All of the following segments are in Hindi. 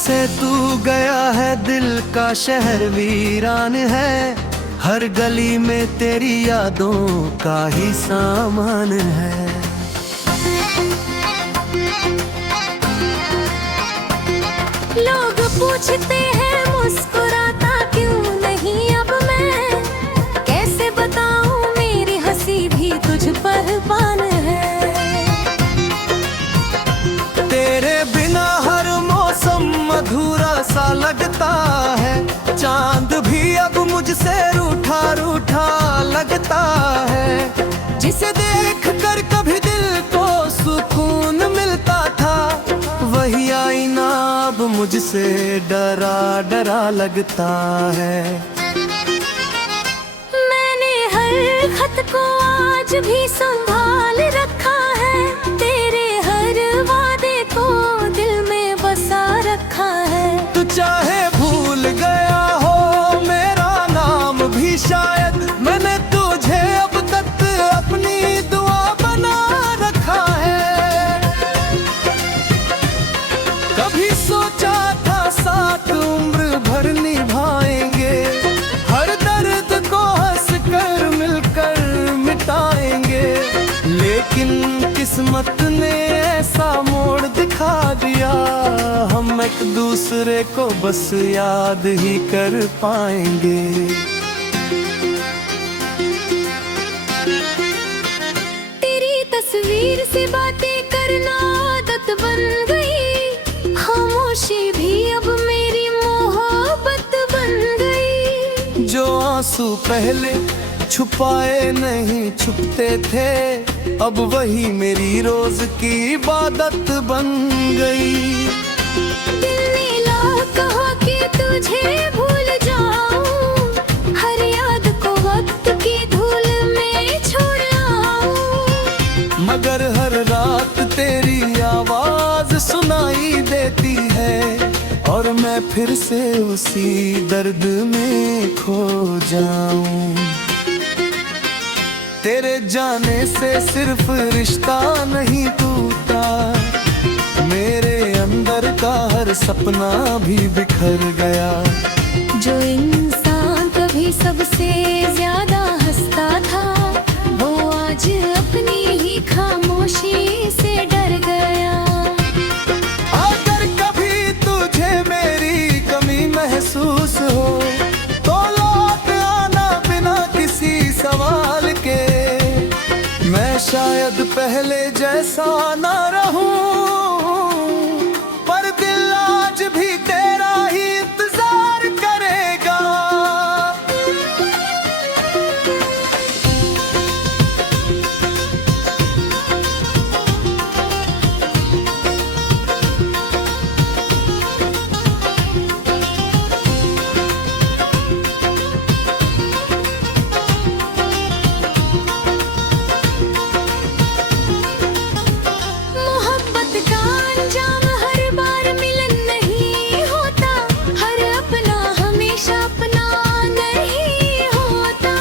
से तू गया है दिल का शहर वीरान है। हर गली में तेरी यादों का ही सामान है। लोग पूछते हैं मुस्कुराता क्यों नहीं अब मैं, कैसे बताऊं मेरी हंसी भी तुझ पर बान है। तेरे बिना हर मौसम अधूरा सा लगता है। चांद भी अब मुझसे रूठा रूठा लगता है। जिसे देख कर कभी दिल को सुकून मिलता था, वही आईना अब मुझसे डरा डरा लगता है। मैंने हर खत को आज भी संभाल रखा है। तेरे हर वादे को दिल में बसा रखा है। तू चाहे भूल गया हो मेरा नाम भी शायद, मैंने तुझे अब तक अपनी दुआ बना रखा है। कभी सोचा था साथ उम्र भर निभाएंगे, हर दर्द को हंस कर मिलकर मिटाएंगे। लेकिन किस्मत ने ऐसा मोड़ दिखा दिया, हम एक दूसरे को बस याद ही कर पाएंगे। तेरी तस्वीर से बातें करना आदत बन गई, खामोशी भी अब मेरी मोहब्बत बन गई। जो आंसू पहले छुपाए नहीं छुपते थे, अब वही मेरी रोज की इबादत बन गई। दिल ने ला कहा कि तुझे भूल जाऊं, हर याद को वक्त की धूल में छोड़ आऊं। मगर हर रात तेरी आवाज सुनाई देती है, और मैं फिर से उसी दर्द में खो जाऊं। तेरे जाने से सिर्फ रिश्ता नहीं टूटा, मेरे अंदर का हर सपना भी बिखर गया। जो इंसान कभी सबसे ज्यादा हंसता था, वो आज अपनी ही खामोशी से डर गया। अगर कभी तुझे मेरी कमी महसूस हो, तो लौट आना बिना किसी सवाल के। मैं शायद पहले जैसा ना रहूं, पर दिल आज भी तेरा ही इंतजार करेगा। मोहब्बत का अंजाम हर बार मिलन नहीं होता, हर अपना हमेशा अपना नहीं होता।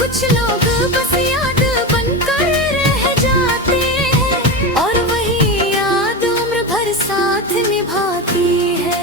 कुछ लोग बस याद बनकर रह जाते हैं, और वही याद उम्र भर साथ निभाती है।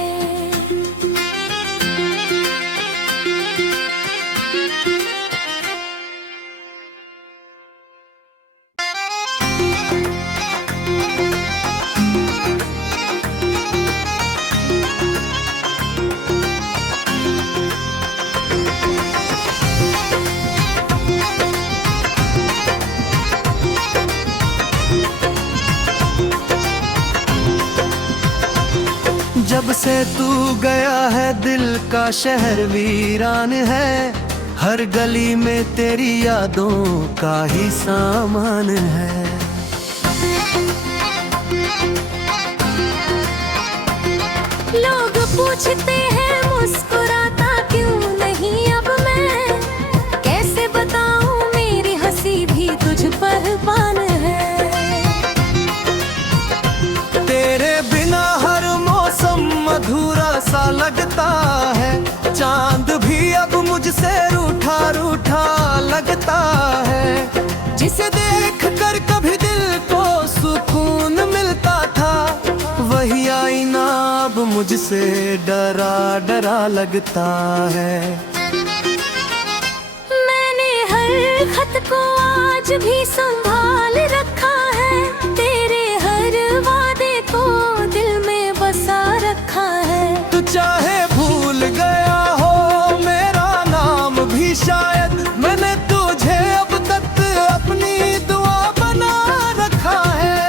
जब से तू गया है दिल का शहर वीरान है। हर गली में तेरी यादों का ही सामान है। लोग पूछते हैं मुस्कुराता क्यों नहीं अब मैं, कैसे बताऊं मेरी हंसी भी तुझ पर बान है। तेरे बिना हर मौसम अधूरा सा लगता है। चांद भी अब मुझसे रूठा रूठा लगता है। जिसे देख कर कभी दिल को सुकून मिलता था, वही आईना अब डरा डरा लगता है। मैंने हर खत को आज भी संभाल रखा है, तेरे हर वादे को दिल में बसा रखा है। तू चाहे भूल गया हो मेरा नाम भी शायद, मैंने तुझे अब तक अपनी दुआ बना रखा है।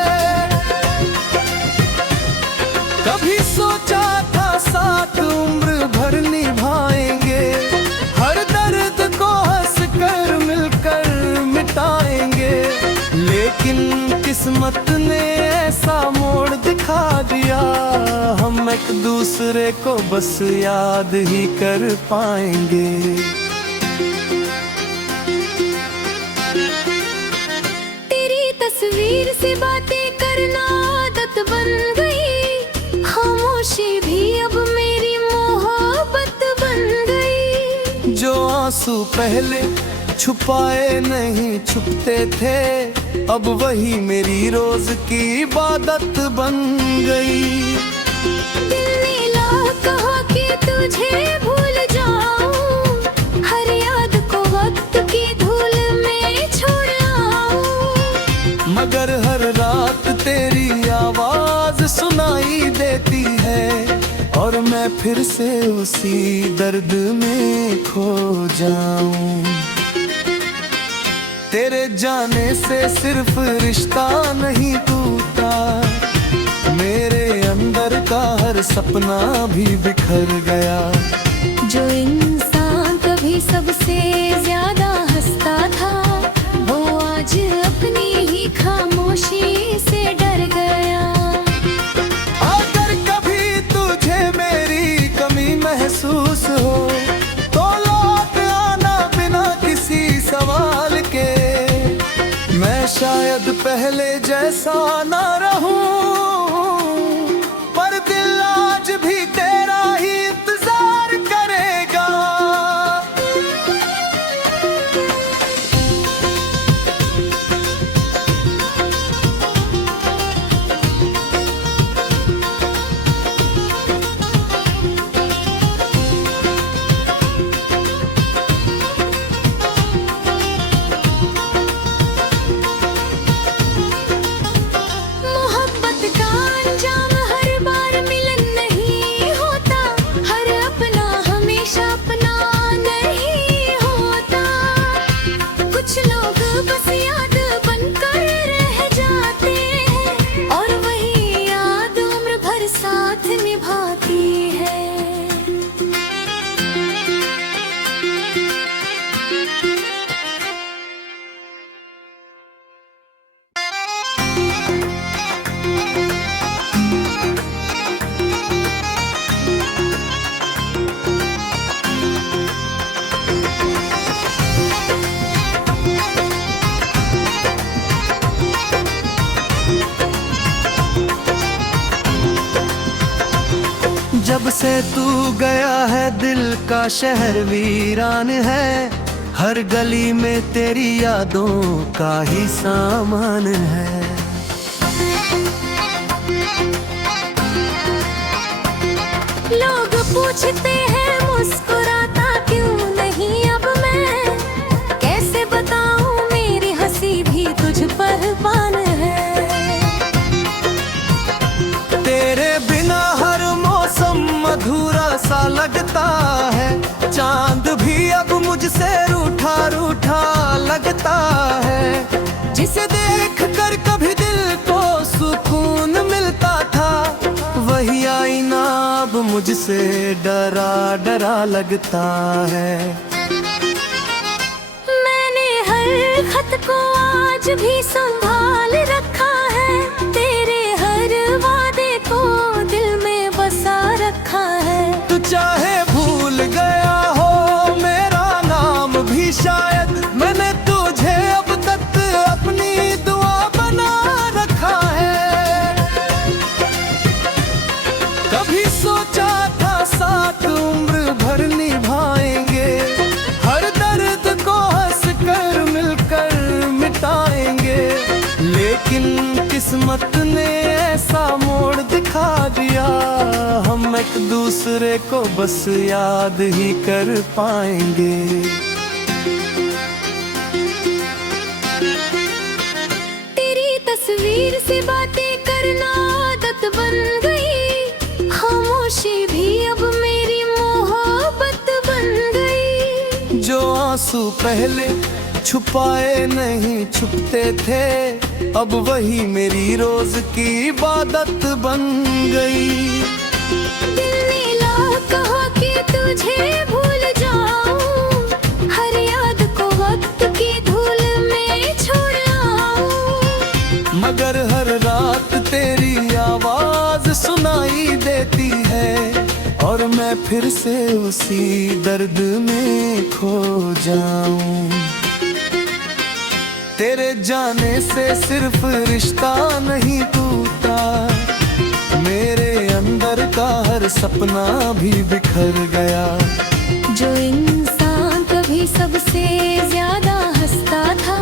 कभी सोचा था साथ उम्र भर निभाएंगे, हर दर्द को हंस कर मिलकर मिटाएंगे, लेकिन किस्मत ने ऐसा मोड़ दिखा दिया, हम एक दूसरे को बस याद ही कर पाएंगे। तेरी तस्वीर से बातें करना आदत बन गई, खामोशी भी अब मेरी मोहब्बत बन गई। जो आंसू पहले छुपाए नहीं छुपते थे, अब वही मेरी रोज की इबादत बन गई। दिल ने लाख कहा कि तुझे भूल जाऊं, हर याद को वक्त की धूल में छोड़ आऊं, मगर हर रात तेरी आवाज सुनाई देती है, और मैं फिर से उसी दर्द में खो जाऊं। तेरे जाने से सिर्फ रिश्ता नहीं टूटा, मेरे अंदर का हर सपना भी बिखर गया। जो इंसान कभी सबसे ज्यादा हंसता था, वो आज अपनी ही खामोशी से डर गया। अगर कभी तुझे मेरी कमी महसूस हो, तो लौट आना बिना किसी सवाल के। मैं शायद पहले जैसा ना रहूं, पर दिल आज भी तेरा ही इंतजार करेगा। मोहब्बत का अंजाम हर बार मिलन नहीं होता, हर अपना हमेशा अपना नहीं होता। कुछ लोग बस याद बनकर रह जाते हैं, और वही याद उम्र भर साथ निभाती है। जब से तू गया है दिल का शहर वीरान है, हर गली में तेरी यादों का ही सामान है। लोग पूछते हैं मुस्कुराता क्यों नहीं अब मैं, कैसे बताऊं मेरी हंसी भी तुझ पर बान है। तेरे बिना हर मौसम अधूरा सा लगता है, चांद भी अब मुझसे रूठा रूठा लगता है। जिसे देख कर कभी दिल को सुकून मिलता था, वही आईना अब मुझसे डरा डरा लगता है। मैंने हर खत को आज भी संभाल रखा है, तेरे हर वादे को दिल में बसा रखा है। तू चाहे भूल गया हो मेरा नाम भी शायद, मैंने तुझे अब तक अपनी दुआ बना रखा है। कभी सोचा था साथ उम्र भर निभाएंगे, हर दर्द को हंस कर मिलकर मिटाएंगे, लेकिन किस्मत ने ऐसा मोड़ दिखा दिया, हम एक दूसरे को बस याद ही कर पाएंगे। तेरी तस्वीर से बातें करना आदत बन गई, खामोशी भी अब मेरी मोहब्बत बन गई। जो आंसू पहले छुपाए नहीं छुपते थे, अब वही मेरी रोज की इबादत बन गई। दिल ने ला कहा कि तुझे भूल जाऊं, हर याद को वक्त की धूल में छोड़ आऊं। मगर हर रात तेरी आवाज सुनाई देती है, और मैं फिर से उसी दर्द में खो जाऊं। तेरे जाने से सिर्फ रिश्ता नहीं टूटा, मेरे अंदर का हर सपना भी बिखर गया। जो इंसान कभी सबसे ज्यादा हंसता था,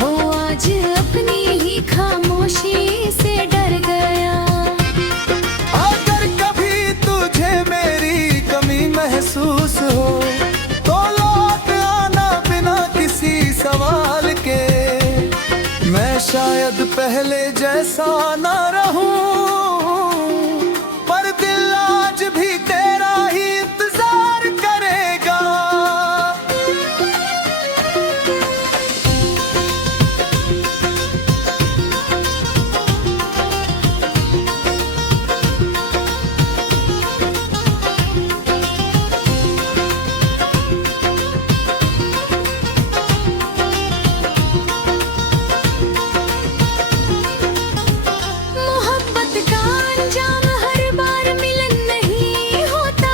वो आज अपनी ही खामोशी से डर गया। अगर कभी तुझे मेरी कमी महसूस हो, तो लौट आना बिना किसी सवाल के। मैं शायद पहले जैसा ना रहूं, पर दिल आज भी तेरा ही इंतजार करेगा। मोहब्बत का अंजाम हर बार मिलन नहीं होता,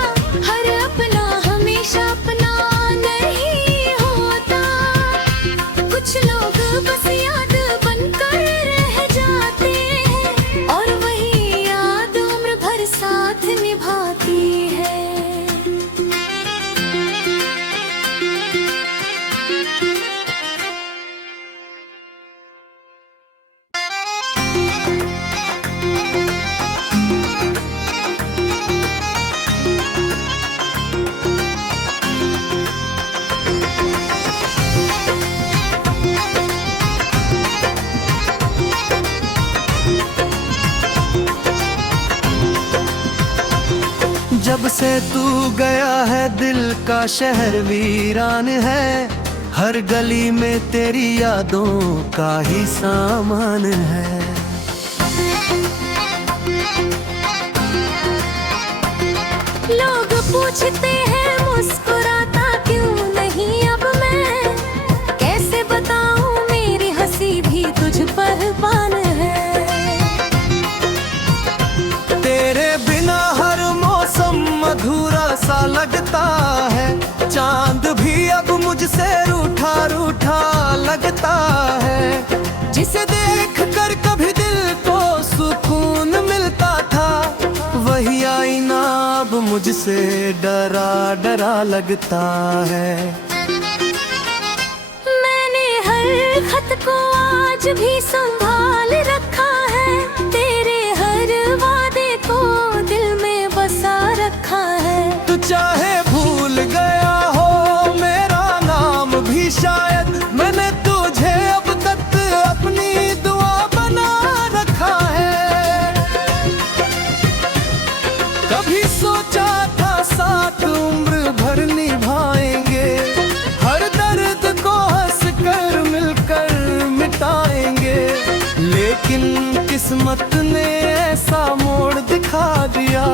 हर अपना हमेशा अपना नहीं होता। कुछ लोग बस याद बनकर रह जाते हैं, और वही याद उम्र भर साथ निभाती है। जब से तू गया है दिल का शहर वीरान है, हर गली में तेरी यादों का ही सामान है। लोग पूछते हैं मुस्कुराता क्यों नहीं अब मैं, कैसे बताऊं मेरी हंसी भी तुझ पर बान है। तेरे बिना हर मौसम अधूरा सा लगता है, चांद भी अब मुझसे रूठा रूठा लगता है। जिसे देख कर कभी दिल को सुकून मिलता था, वही आईना अब मुझसे डरा डरा लगता है। मैंने हर खत को आज भी संभाल रखा है, तेरे हर वादे को दिल में बसा रखा है। तू चाहे भूल गया हो मेरा नाम भी शायद, मैंने तुझे अब तक अपनी दुआ बना रखा है। कभी सोचा था साथ उम्र भर निभाएंगे, हर दर्द को हंस कर मिलकर मिटाएंगे। लेकिन किस्मत ने ऐसा मोड़ दिखा दिया,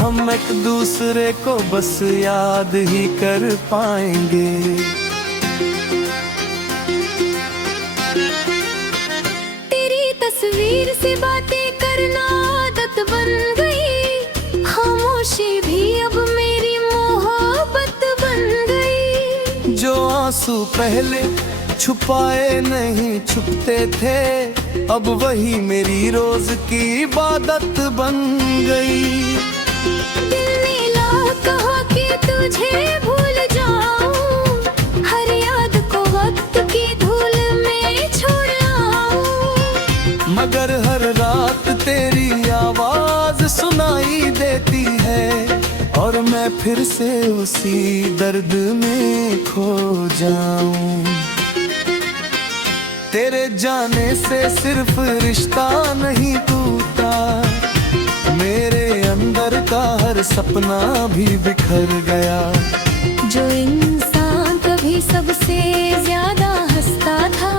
हम एक दूसरे को बस याद ही कर पाएंगे। तेरी तस्वीर से बातें करना आदत बन गई, खामोशी भी अब मेरी मोहब्बत बन गई। जो आंसू पहले छुपाए नहीं छुपते थे, अब वही मेरी रोज की इबादत बन गई। दिल ने ला कहा कि तुझे भूल जाऊं, हर याद को वक्त की धूल में छोड़ आऊं। मगर हर रात तेरी आवाज सुनाई देती है, मैं फिर से उसी दर्द में खो जाऊं। तेरे जाने से सिर्फ रिश्ता नहीं टूटा, मेरे अंदर का हर सपना भी बिखर गया। जो इंसान कभी सबसे ज्यादा हंसता था,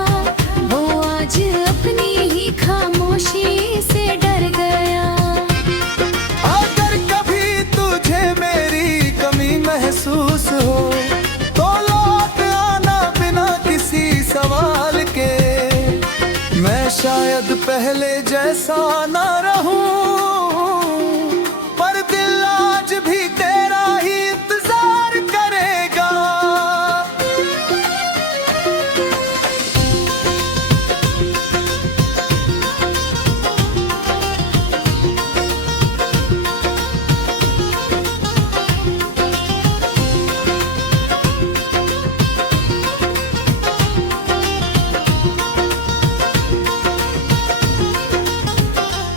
वो आज अपनी ही खामोशी से डर गया। अगर कभी तुझे मेरी कमी महसूस हो, तो लौट आना बिना किसी सवाल के। मैं शायद पहले जैसा ना रहूं, पर दिल आज भी तेरा ही इंतजार करेगा।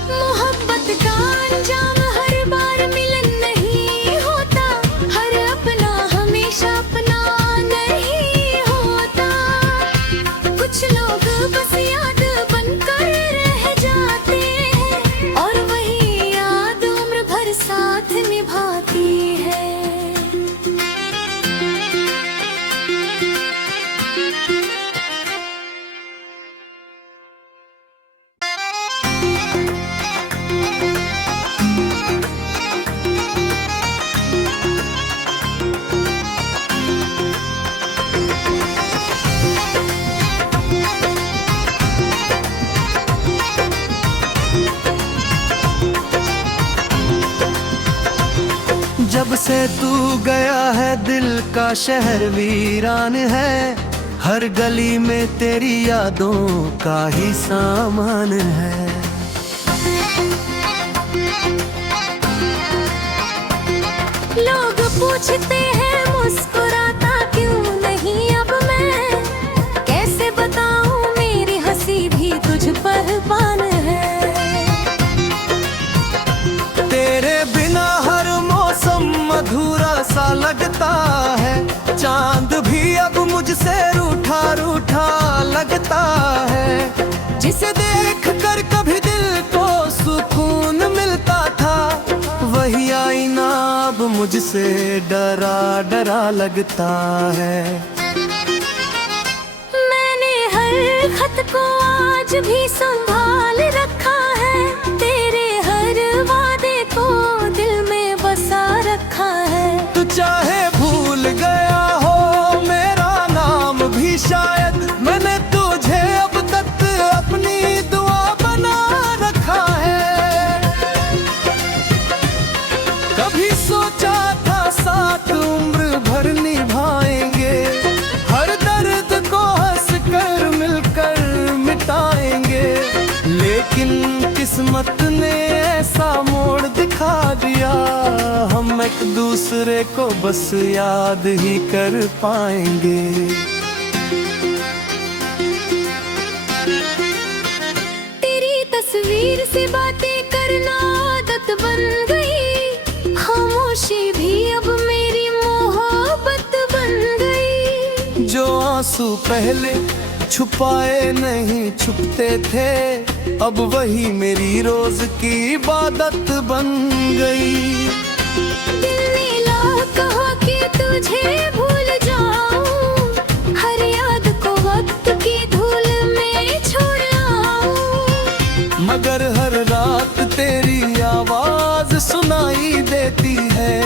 मोहब्बत का अंजाम हर बार मिलन नहीं होता, हर अपना हमेशा अपना नहीं होता। कुछ लोग बस याद बनकर रह जाते हैं, और वही याद उम्र भर साथ निभाती है। जब से तू गया है दिल का शहर वीरान है, हर गली में तेरी यादों का ही सामान है। लोग पूछते हैं मुस्कुराता क्यों नहीं अब मैं, कैसे बताऊं मेरी हंसी भी तुझ पर बान है। तेरे बिना हर मौसम अधूरा सा लगता है, चांद भी अब मुझसे रूठा रूठा लगता है। जिसे देख कर कभी दिल को सुकून मिलता था, वही आईना अब मुझसे डरा डरा लगता है। मैंने हर खत को आज भी संभाल रखा है, तेरे हर वादे को दिल में बसा रखा है। तू चाहे भूल गया हो मेरा नाम भी शायद, मैंने तुझे अब तक अपनी दुआ बना रखा है। कभी सोचा था साथ उम्र भर निभाएंगे, हर दर्द को हंस कर मिलकर मिटाएंगे। लेकिन किस्मत ने ऐसा मोड़ दिखा दिया, हम एक दूसरे को बस याद ही कर पाएंगे। तेरी तस्वीर से बातें करना आदत बन गई, खामोशी भी अब मेरी मोहब्बत बन गई। जो आंसू पहले छुपाए नहीं छुपते थे, अब वही मेरी रोज की इबादत बन गई। दिल ने ला कहा कि तुझे भूल जाऊं, हर याद को वक्त की धूल में छोड़ आऊं। मगर हर रात तेरी आवाज सुनाई देती है,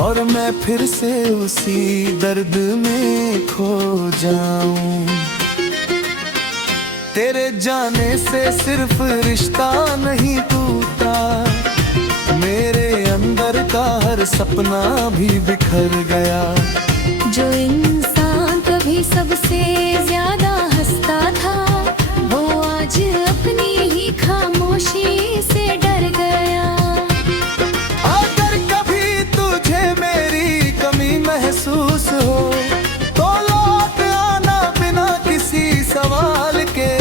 और मैं फिर से उसी दर्द में खो जाऊं। तेरे जाने से सिर्फ रिश्ता नहीं टूटा, मेरे अंदर का हर सपना भी बिखर गया। जो इंसान कभी सबसे ज्यादा हंसता था, वो आज अपनी ही खामोशी से डर गया। अगर कभी तुझे मेरी कमी महसूस हो, तो लौट आना बिना किसी सवाल के।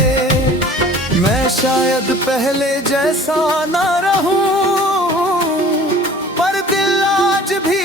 मैं शायद पहले जैसा ना रहूं, पर दिल आज भी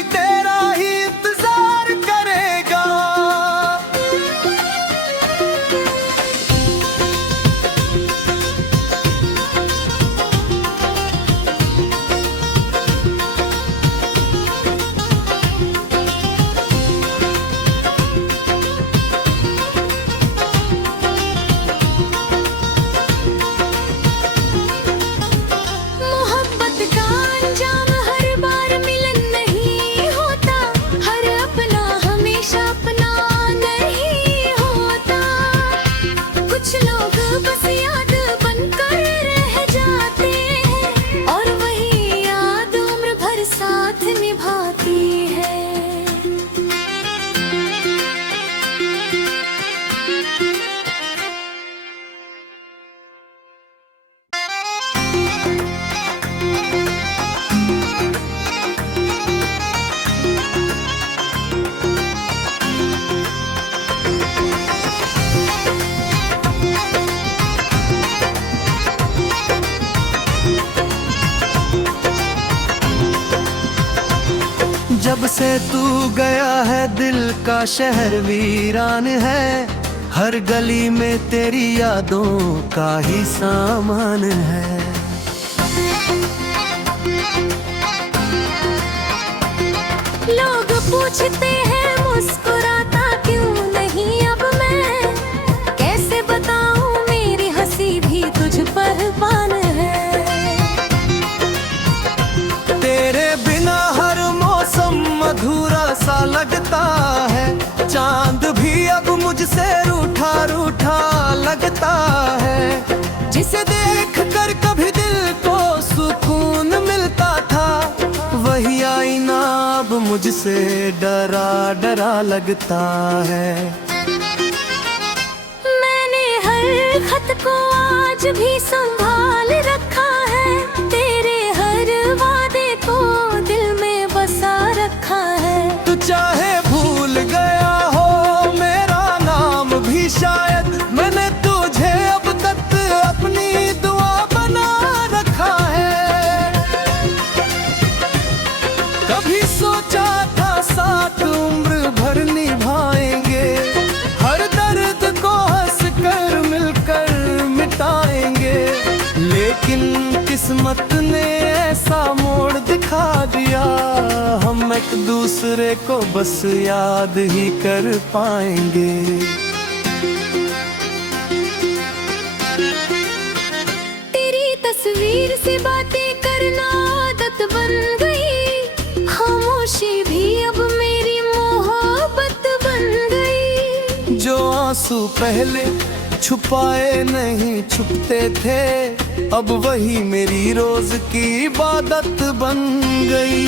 जब से तू गया है दिल का शहर वीरान है, हर गली में तेरी यादों का ही सामान है। लोग पूछते हैं मुस्कुराता क्यों नहीं अब मैं, कैसे बताऊं मेरी हंसी भी तुझ पर बान है। तेरे बिना हर मौसम अधूरा सा लगता है, चांद भी अब मुझसे रूठा रूठा लगता है। जिसे देख कर कभी दिल को सुकून मिलता था, वही आईना अब मुझसे डरा डरा लगता है। मैंने हर खत को आज भी संभाल रखा है, तेरे हर वादे को दिल में बसा रखा है। तू चाहे भूल गया हो मेरा नाम भी शायद, मैंने तुझे अब तक अपनी दुआ बना रखा है। कभी सोचा था साथ उम्र भर निभाएंगे, हर दर्द को हंस कर मिलकर मिटाएंगे, लेकिन किस्मत ने ऐसा मोड़ दिखा दिया, हम एक दूसरे को बस याद ही कर पाएंगे। तेरी तस्वीर से बातें करना आदत बन गई, खामोशी भी अब मेरी मोहब्बत बन गई। जो आंसू पहले छुपाए नहीं छुपते थे, अब वही मेरी रोज की इबादत बन गई।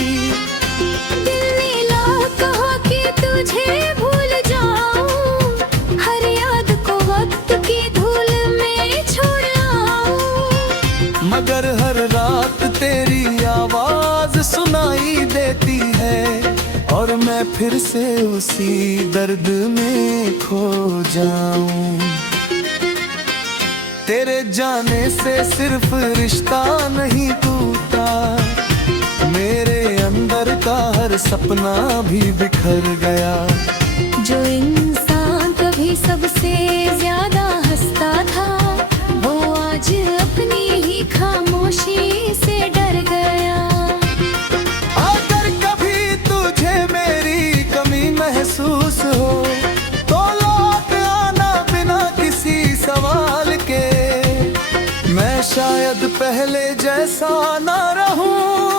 दिल ने ला कहा कि तुझे भूल जाऊं, हर याद को वक्त की धूल में छोड़ आऊं। मगर हर रात तेरी आवाज सुनाई देती है, और मैं फिर से उसी दर्द में खो जाऊं। तेरे जाने से सिर्फ रिश्ता नहीं टूटा, मेरे अंदर का हर सपना भी बिखर गया। जो इंसान कभी सबसे ज्यादा हंसता था, वो आज अपनी ही खामोशी से डर गया। अगर कभी तुझे मेरी कमी महसूस हो, तो लौट आना बिना किसी सवाल के। मैं शायद पहले जैसा ना रहूं,